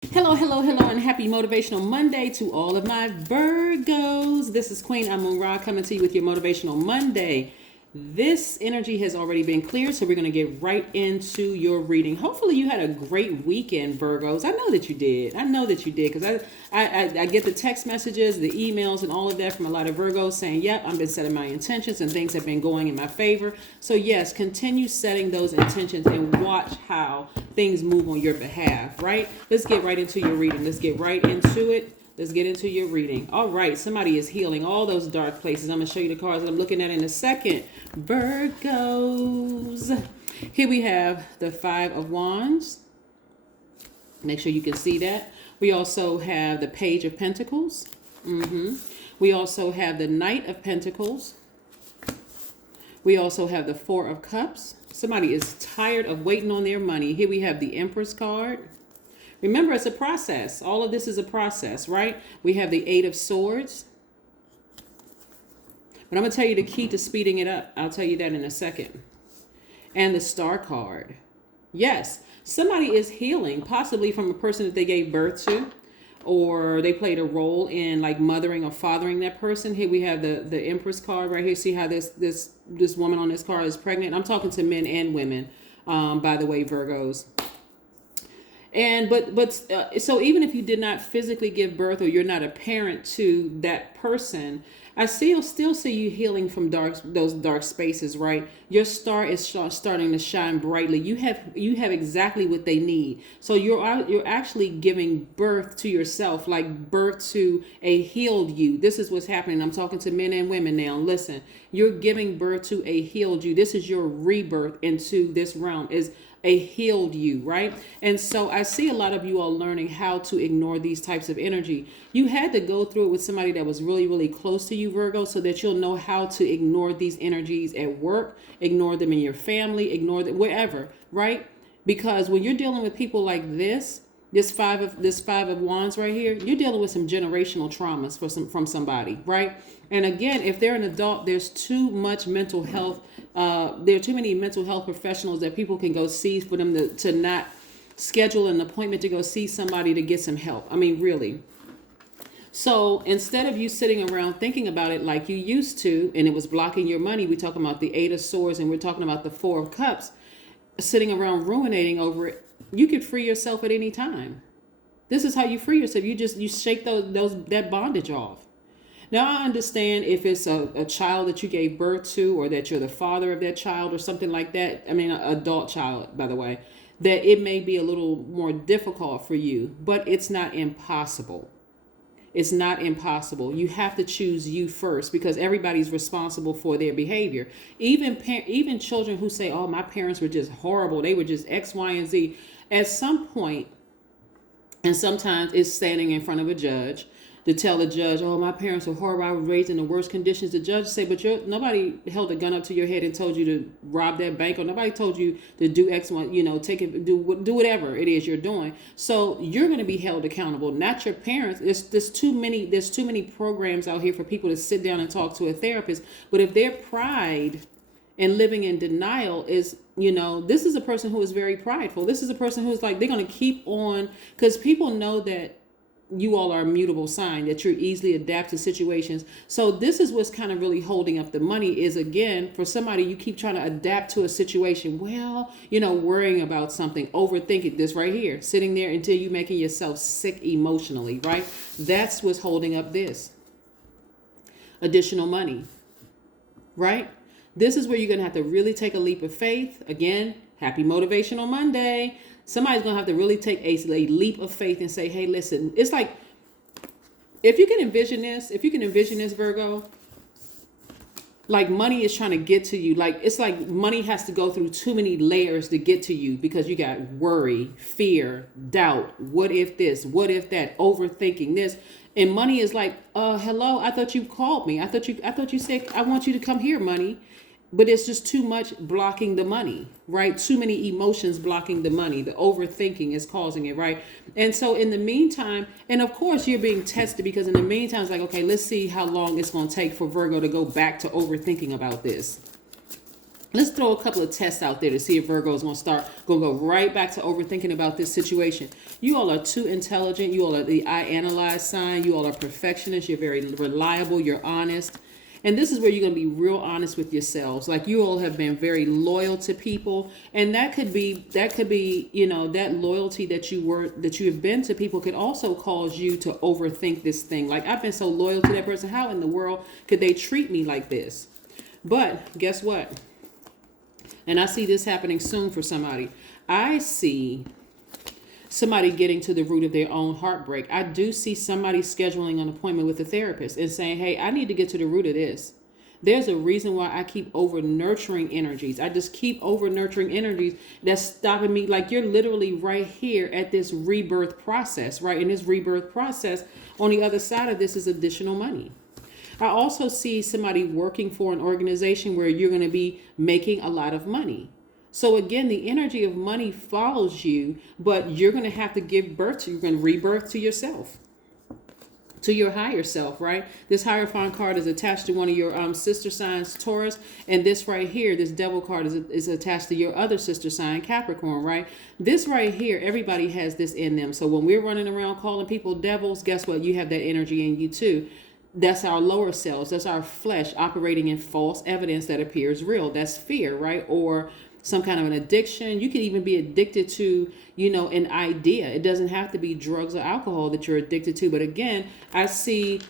Hello, hello, hello, and happy Motivational Monday to all of my Virgos. This is Queen Amun Ra coming to you with your Motivational Monday. This energy has already been cleared, so we're going to get right into your reading. Hopefully you had a great weekend, Virgos. I know that you did. I know that you did because I get the text messages, the emails, and all of that from a lot of Virgos saying, yep, I've been setting my intentions and things have been going in my favor. So yes, continue setting those intentions and watch how things move on your behalf, right? Let's get right into your reading. Let's get right into it. Let's get into your reading. All right, somebody is healing all those dark places. I'm going to show you the cards that I'm looking at in a second. Virgos. Here we have the Five of Wands. Make sure you can see that. We also have the Page of Pentacles. We also have the Knight of Pentacles. We also have the Four of Cups. Somebody is tired of waiting on their money. Here we have the Empress card. Remember, it's a process. All of this is a process, right? We have the Eight of Swords. But I'm going to tell you the key to speeding it up. I'll tell you that in a second. And the Star card. Yes, somebody is healing, possibly from a person that they gave birth to, or they played a role in like mothering or fathering that person. Here we have the Empress card right here. See how this woman on this card is pregnant? I'm talking to men and women, by the way, Virgos. And so even if you did not physically give birth or you're not a parent to that person, I still see you healing from those dark spaces, right? Your star is starting to shine brightly. You have exactly what they need. So you're actually giving birth to yourself, like birth to a healed you. This is what's happening. I'm talking to men and women now. Listen, you're giving birth to a healed you. This is your rebirth into this realm. Is a healed you, right? And so I see a lot of you all learning how to ignore these types of energy. You had to go through it with somebody that was really, really close to you, Virgo, so that you'll know how to ignore these energies at work, ignore them in your family, ignore them wherever, right? Because when you're dealing with people like this five of wands right here, you're dealing with some generational traumas from somebody, right? And again, if they're an adult, there's too much mental health. There are too many mental health professionals that people can go see for them to not schedule an appointment to go see somebody to get some help. I mean, really. So instead of you sitting around thinking about it like you used to, and it was blocking your money, we're talking about the Eight of Swords and we're talking about the Four of Cups, sitting around ruminating over it, you could free yourself at any time. This is how you free yourself. You shake that bondage off. Now, I understand if it's a child that you gave birth to or that you're the father of that child or something like that. I mean, an adult child, by the way, that it may be a little more difficult for you, but it's not impossible. It's not impossible. You have to choose you first because everybody's responsible for their behavior. Even children who say, oh, my parents were just horrible. They were just X, Y, and Z. At some point, and sometimes it's standing in front of a judge to tell the judge, oh, my parents were horrible. I was raised in the worst conditions. The judge say, but nobody held a gun up to your head and told you to rob that bank, or nobody told you to do X, Y, take it, do whatever it is you're doing. So you're going to be held accountable, not your parents. There's too many programs out here for people to sit down and talk to a therapist. But if their pride and living in denial is, this is a person who is very prideful. This is a person who is like, they're going to keep on, because people know that you all are a mutable sign, that you're easily adapt to situations. So this is what's kind of really holding up the money is, again, for somebody, you keep trying to adapt to a situation. Well, worrying about something, overthinking this right here, sitting there until you're making yourself sick emotionally, right? That's what's holding up this additional money, right? This is where you're going to have to really take a leap of faith. Again, happy Motivational Monday. Somebody's going to have to really take a leap of faith and say, hey, listen, it's like, if you can envision this, Virgo, like money is trying to get to you. Like, it's like money has to go through too many layers to get to you because you got worry, fear, doubt. What if this? What if that? Overthinking this. And money is like, hello, I thought you called me. I thought you said, I want you to come here, money. But it's just too much blocking the money, right? Too many emotions blocking the money. The overthinking is causing it, right? And so in the meantime, and of course you're being tested because in the meantime, it's like, okay, let's see how long it's going to take for Virgo to go back to overthinking about this. Let's throw a couple of tests out there to see if Virgo is going to go right back to overthinking about this situation. You all are too intelligent. You all are the I analyze sign. You all are perfectionists. You're very reliable. You're honest. And this is where you're going to be real honest with yourselves. Like, you all have been very loyal to people. And that could be, you know, that loyalty that you have been to people could also cause you to overthink this thing. Like, I've been so loyal to that person. How in the world could they treat me like this? But guess what? And I see this happening soon for somebody. I see somebody getting to the root of their own heartbreak. I do see somebody scheduling an appointment with a therapist and saying, hey, I need to get to the root of this. There's a reason why I keep over nurturing energies. I just keep over nurturing energies that's stopping me. Like, you're literally right here at this rebirth process, right? In this rebirth process, on the other side of this is additional money. I also see somebody working for an organization where you're going to be making a lot of money. So again, the energy of money follows you, but you're going to have to give birth to, you're going to rebirth to yourself, to your higher self, right? This Hierophant card is attached to one of your sister signs, Taurus. And this right here, this Devil card is attached to your other sister sign, Capricorn, right? This right here, everybody has this in them. So when we're running around calling people devils, guess what? You have that energy in you too. That's our lower selves. That's our flesh operating in false evidence that appears real. That's fear, right? Or some kind of an addiction. You can even be addicted to, you know, an idea. It doesn't have to be drugs or alcohol that you're addicted to. But again, I see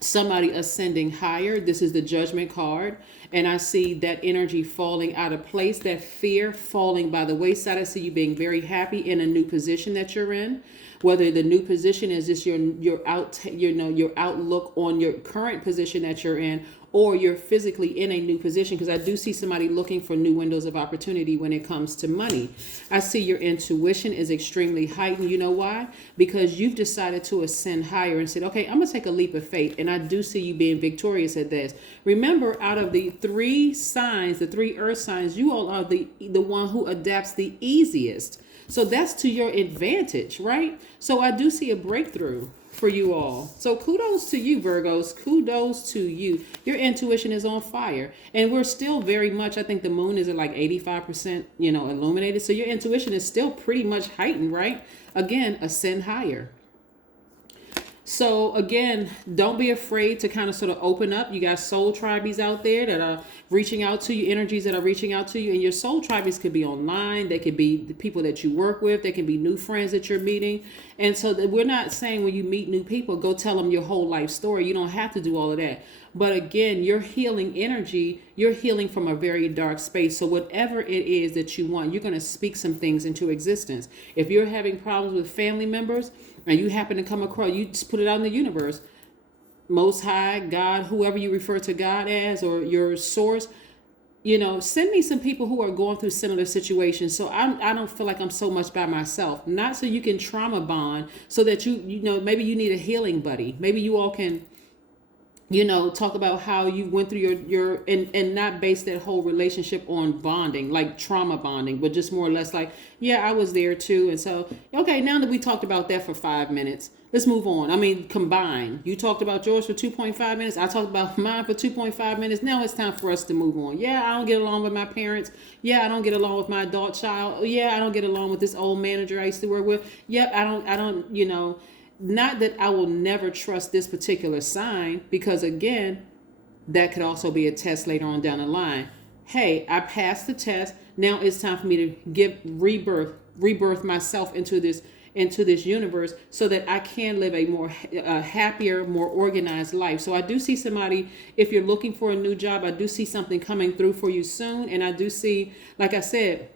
somebody ascending higher. This is the Judgment card. And I see that energy falling out of place, that fear falling by the wayside. I see you being very happy in a new position that you're in. Whether the new position is just your outlook on your current position that you're in, or you're physically in a new position, because I do see somebody looking for new windows of opportunity when it comes to money. I see your intuition is extremely heightened. You know why? Because you've decided to ascend higher and said, okay, I'm going to take a leap of faith. And I do see you being victorious at this. Remember, out of the three signs, the three earth signs, you all are the one who adapts the easiest. So that's to your advantage, right? So I do see a breakthrough for you all. So kudos to you, Virgos. Kudos to you. Your intuition is on fire. And we're still very much, I think the moon is at like 85%, illuminated. So your intuition is still pretty much heightened, right? Again, ascend higher. So again, don't be afraid to kind of sort of open up. You got soul tribes out there that are reaching out to you, energies that are reaching out to you. And your soul tribes could be online. They could be the people that you work with. They can be new friends that you're meeting. And so we're not saying when you meet new people, go tell them your whole life story. You don't have to do all of that. But again, you're healing energy. You're healing from a very dark space. So whatever it is that you want, you're going to speak some things into existence. If you're having problems with family members, and you happen to come across, you just put it out in the universe. Most High, God, whoever you refer to God as, or your source, send me some people who are going through similar situations. So I don't feel like I'm so much by myself. Not so you can trauma bond, so that maybe you need a healing buddy. Maybe you all can, talk about how you went through your and not base that whole relationship on bonding, like trauma bonding, but just more or less like, yeah, I was there too. And so, okay, now that we talked about that for 5 minutes, let's move on. I mean, combine. You talked about yours for 2.5 minutes. I talked about mine for 2.5 minutes. Now it's time for us to move on. Yeah, I don't get along with my parents. Yeah, I don't get along with my adult child. Yeah, I don't get along with this old manager I used to work with. Yep, I don't, not that I will never trust this particular sign, because again, that could also be a test later on down the line. Hey, I passed the test. Now it's time for me to give rebirth myself into this universe, so that I can live a more happier, more organized life. So I do see somebody, if you're looking for a new job, I do see something coming through for you soon. And I do see, like I said,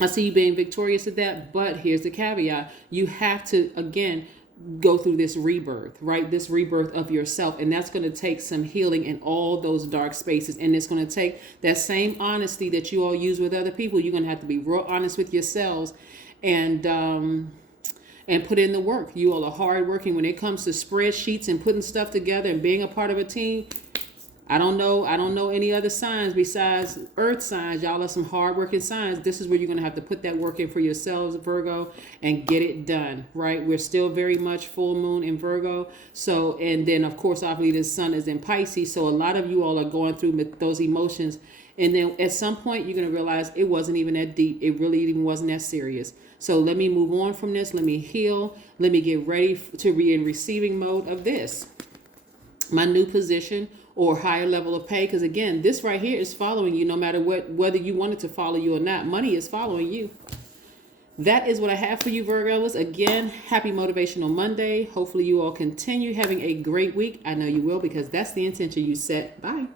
I see you being victorious at that. But here's the caveat. You have to, again, go through this rebirth, right? This rebirth of yourself. And that's going to take some healing in all those dark spaces. And it's going to take that same honesty that you all use with other people. You're going to have to be real honest with yourselves and put in the work. You all are hardworking when it comes to spreadsheets and putting stuff together and being a part of a team. I don't know any other signs besides earth signs. Y'all are some hardworking signs. This is where you're going to have to put that work in for yourselves, Virgo, and get it done, right? We're still very much full moon in Virgo. So, and then of course, obviously the sun is in Pisces. So a lot of you all are going through those emotions. And then at some point, you're going to realize it wasn't even that deep. It really even wasn't that serious. So let me move on from this. Let me heal. Let me get ready to be in receiving mode of this. My new position or higher level of pay. Because again, this right here is following you no matter what, whether you want it to follow you or not. Money is following you. That is what I have for you, Virgos. Again, happy Motivational Monday. Hopefully you all continue having a great week. I know you will, because that's the intention you set. Bye.